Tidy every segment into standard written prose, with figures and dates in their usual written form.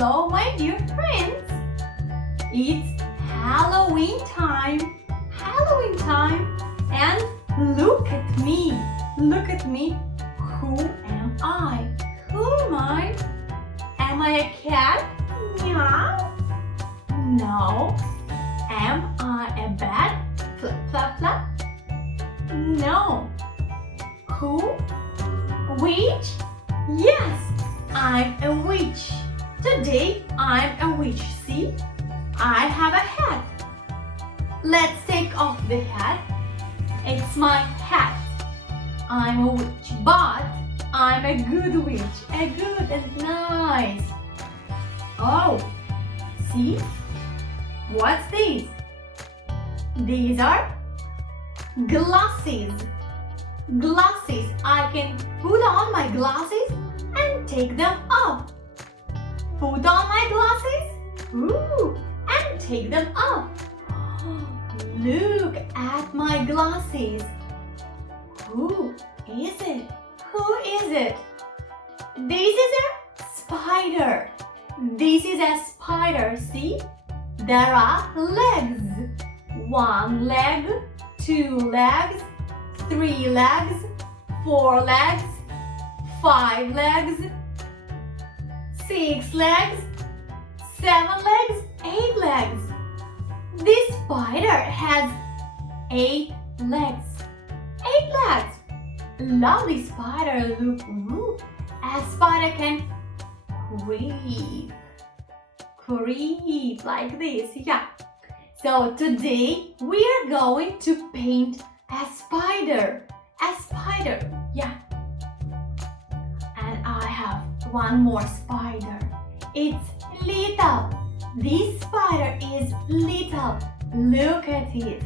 Hello, my dear friends! It's Halloween time! Halloween time! And look at me! Look at me! Who am I? Who am I? Am I a cat? Meow? No. Am I a bat? Flap, flap, flap? No. Who? Witch? Yes, I'm a witch. Today I'm a witch. See? I have a hat. Let's take off the hat. It's my hat. I'm a witch, but I'm a good witch. A good and nice. Oh, see? What's this? These are glasses. Glasses. I can put on my glasses and take them off. Put on my glasses. Ooh, and take them off. Look at my glasses. Who is it? Who is it? This is a spider. This is a spider. See? There are legs. 1 leg, 2 legs, 3 legs, 4 legs, 5 legs, 6 legs, 7 legs, 8 legs. This spider has 8 legs. 8 legs. Lovely spider. Look, ooh, a spider can creep. Creep like this. Yeah. So today we are going to paint a spider. A spider. Yeah. And I have one more spider. It's little. This spider is little. Look at it.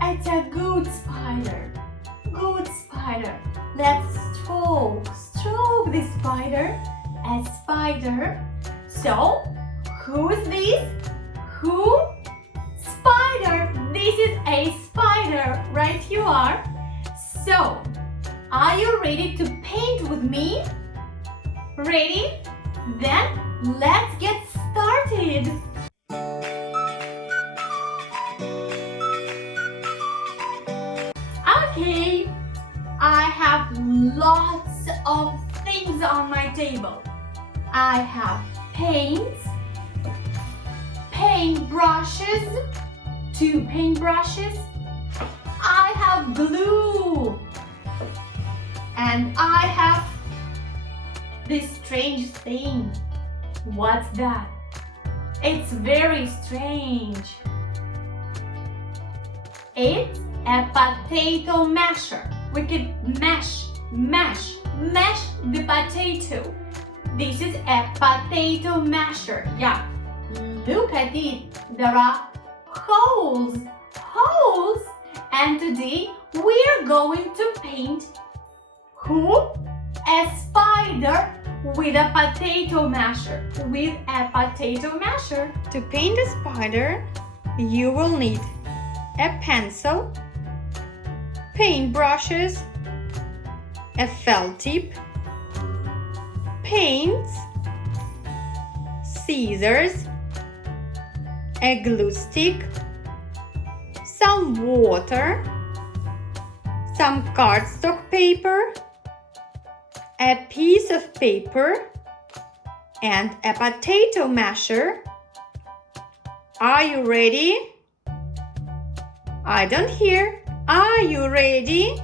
It's a good spider. Good spider. Let's stroke this spider. A spider. So, who is this? Who? Spider. This is a spider. Right you are. So, are you ready to paint with me? Ready? Then let's get started. Okay, I have lots of things on my table. I have paints, paintbrushes, 2 paintbrushes. I have glue, and I have this strange thing. What's that? It's very strange. It's a potato masher. We can mash the potato. This is a potato masher. Yeah. Look at it. There are holes. And today we are going to paint who? A spider with a potato masher. With a potato masher. To paint a spider, you will need a pencil, paintbrushes, a felt tip, paints, scissors, a glue stick, some water, some cardstock paper, a piece of paper, and a potato masher. Are you ready? I don't hear. Are you ready?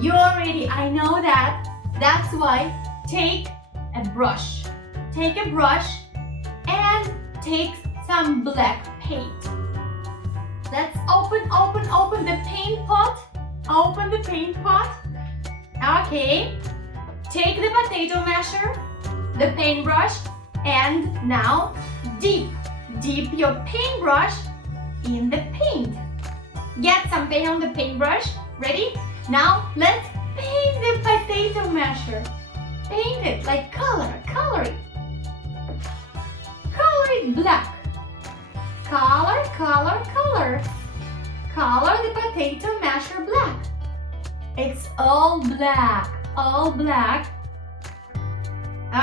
You're ready. I know that. That's why take a brush. Take a brush and take some black paint. Let's open the paint pot. Open the paint pot. Okay. Take the potato masher, the paintbrush, and now dip your paintbrush in the paint. Get some paint on the paintbrush. Ready? Now let's paint the potato masher. Paint it like color it. Color it black. color, color. Color the potato masher black. It's all black, all black.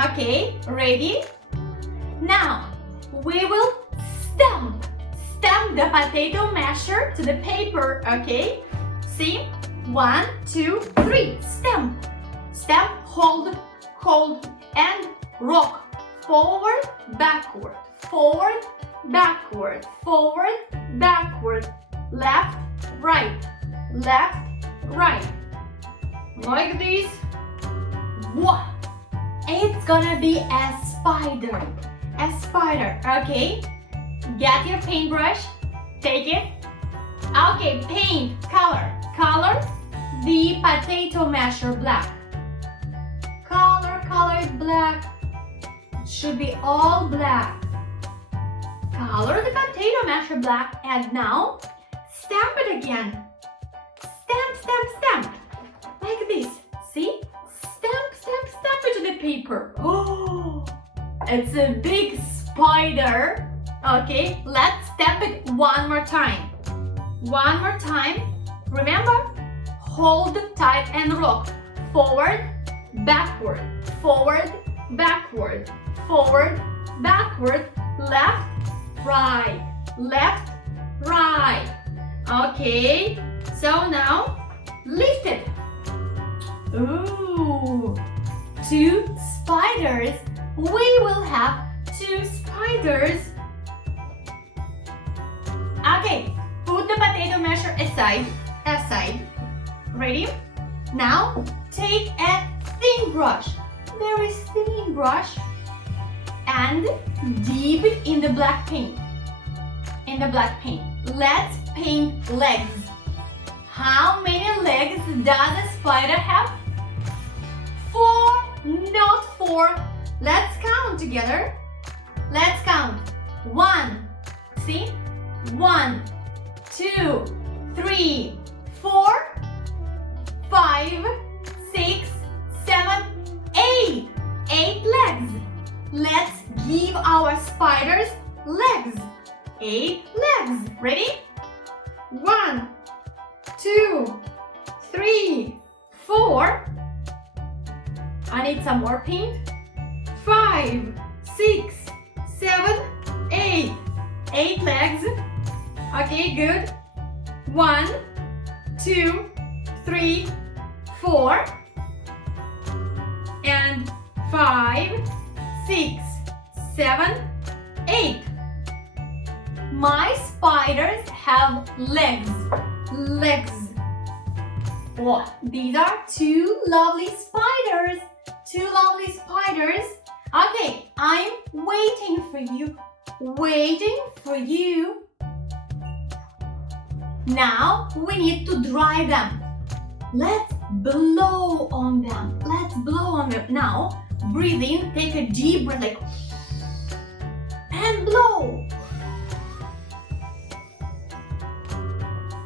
Okay, ready? Now, we will stamp the potato masher to the paper, okay? See? 1, 2, 3, stamp. Stamp, hold, and rock. Forward, backward, forward, backward, forward, backward. Left, right, like this. What? It's gonna be a spider, okay? Get your paintbrush, take it. Okay, paint, color the potato masher black. Color it black. It should be all black. Color the potato masher black, and now stamp it again. Stamp. Like this. See? Stamp it to the paper. Oh, it's a big spider. Okay, let's stamp it one more time. Remember? Hold tight and rock. Forward, backward, forward, backward, forward, backward, left, right. Okay, so now lift it. Ooh, 2 spiders. We will have 2 spiders. Okay, put the potato masher aside. Ready? Now take a thin brush, very thin brush, and dip it in the black paint. Let's paint legs. How many legs does a spider have? 4, not 4. Let's count together. Let's count. 1. See? 1, 2, 3, 4, 5, 6, 7, 8. 8 legs. Let's give our spiders legs. 8 legs. Ready? 1, 2, 3, 4. I need some more paint. 5, 6, 7, 8. 8 legs. Okay, good. 1, 2, 3, 4. And 5, 6, 7, 8. My spiders have legs. Oh, these are 2 lovely spiders. 2 lovely spiders. Okay, I'm waiting for you. Now we need to dry them. Let's blow on them. Now breathe in, take a deep breath like and blow.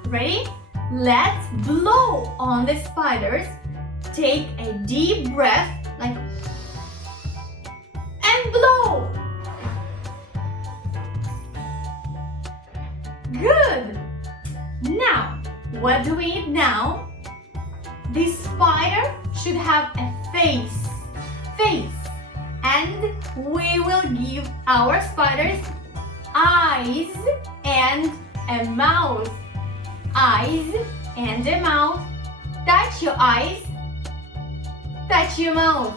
Ready? Let's blow on the spiders. Take a deep breath like and blow. Good. Now, what do we need now? This spider should have a face. And we will give our spiders eyes and a mouth. Eyes and a mouth. Touch your eyes. Touch your mouth.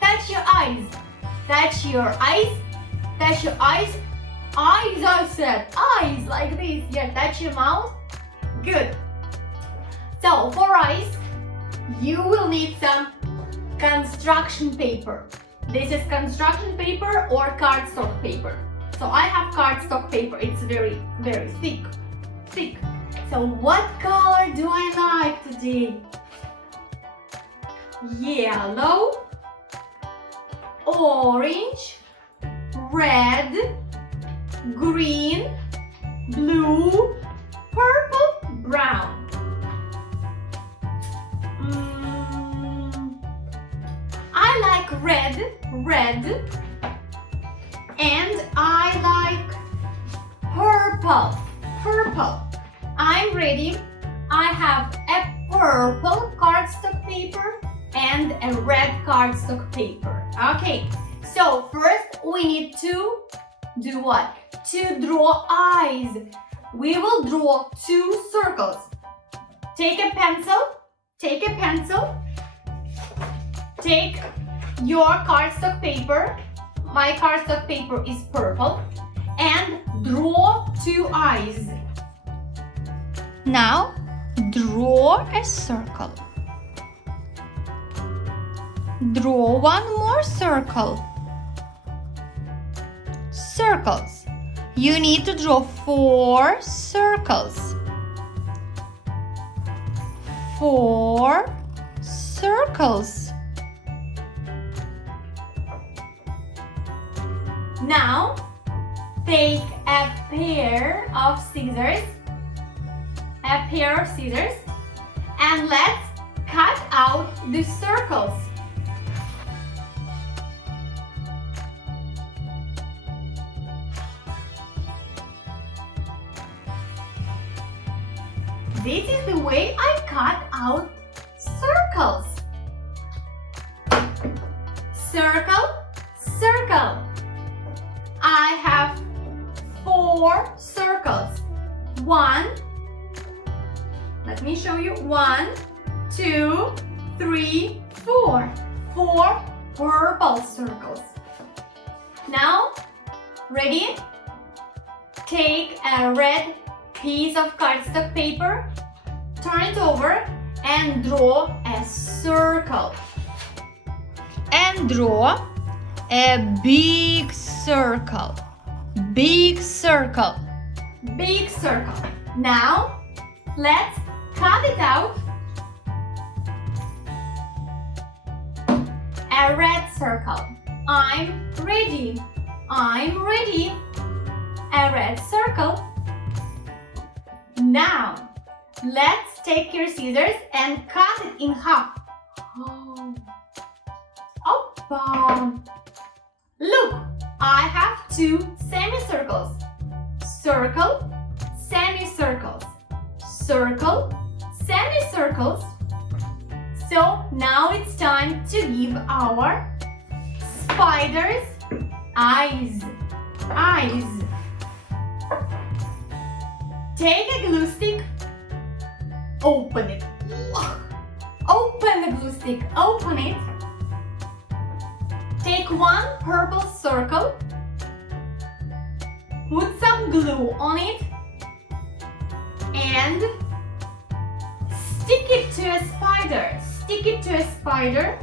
Touch your eyes. Touch your eyes. Touch your eyes. Eyes, I said. Eyes like this. Yeah, touch your mouth. Good. So for eyes, you will need some construction paper. This is construction paper or cardstock paper. So I have cardstock paper. It's very, very thick. So what color do I like today? Yellow, orange, red, green, blue, purple, brown. I like red, and I like purple. purple. Purple. I'm ready. I have a purple cardstock paper and a red cardstock paper. Okay, so first we need to do what? To draw eyes. We will draw 2 circles. Take a pencil. Take your cardstock paper. My cardstock paper is purple. And draw 2 eyes. Now draw a circle. Draw 1 more circle. Circles. You need to draw 4 circles. 4 circles. Now take a pair of scissors. And let's cut out the circles. This is the way I cut out circles. Circle, circle. I have 4 circles. 1, let me show you. 1, 2, 3, 4. 4 purple circles. Now, ready? Take a red piece of cardstock paper, turn it over and draw a circle. And draw a big circle. Big circle. Big circle. Now, let's cut it out. A red circle. I'm ready. I'm ready. A red circle. Now, let's take your scissors and cut it in half. Oh. Oppa. Look, I have 2 semicircles. Circle, semicircles. Circle, semicircles. So now it's time to give our spiders eyes. Eyes. Take a glue stick. Open it. Open the glue stick. Open it. Take 1 purple circle. Put some glue on it. And stick it to a spider. Stick it to a spider.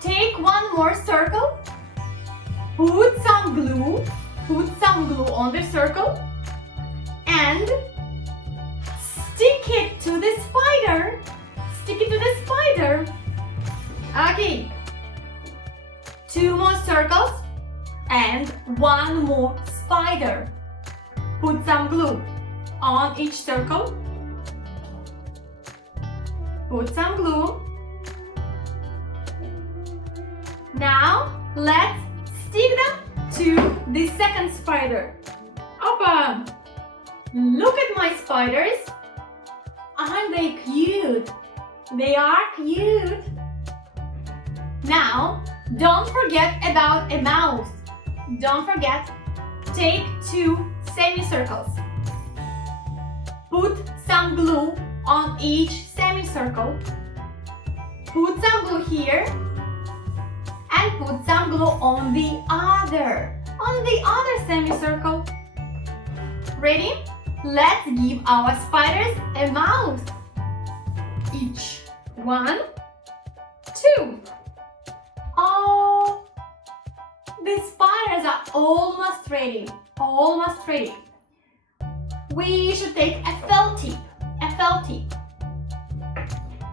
Take 1 more circle. Put some glue. Put some glue on the circle. And stick it to the spider. Stick it to the spider. Okay. 2 more circles and 1 more spider. Put some glue on each circle. Put some glue. Now let's stick them to the second spider. Open! Look at my spiders. Aren't they cute? They are cute. Now, don't forget about a mouse. Don't forget, take 2 semicircles. Put some glue on each semicircle. Put some glue here. And put some glue on the other semicircle. Ready? Let's give our spiders a mouth. Each. 1, 2. Oh, the spiders are almost ready. Almost ready. We should take a felt tip. A felt tip.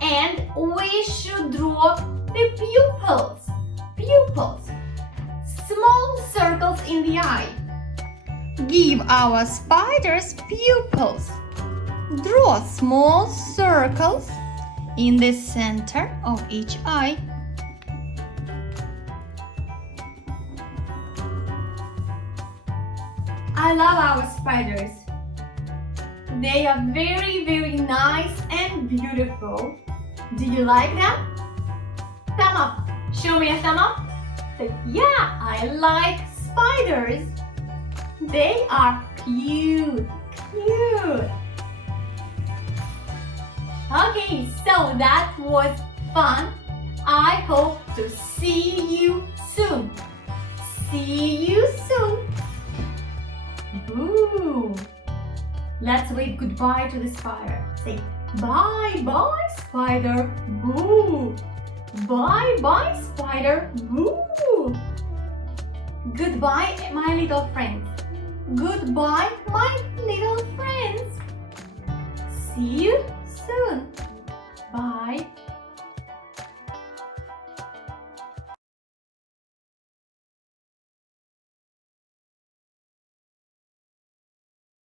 And we should draw the pupils. Pupils. Small circles in the eye. Give our spiders pupils. Draw small circles in the center of each eye. I love our spiders. They are very, very nice and beautiful. Do you like them? Thumb up. Show me a thumb up. Say, yeah, I like spiders. They are cute, cute. Okay, so that was fun. I hope to see you soon. See you soon. Ooh. Let's wave goodbye to the spider. Say bye bye spider. Boo. Bye bye spider. Boo. Goodbye my little friends. Goodbye my little friends. See you soon. Bye.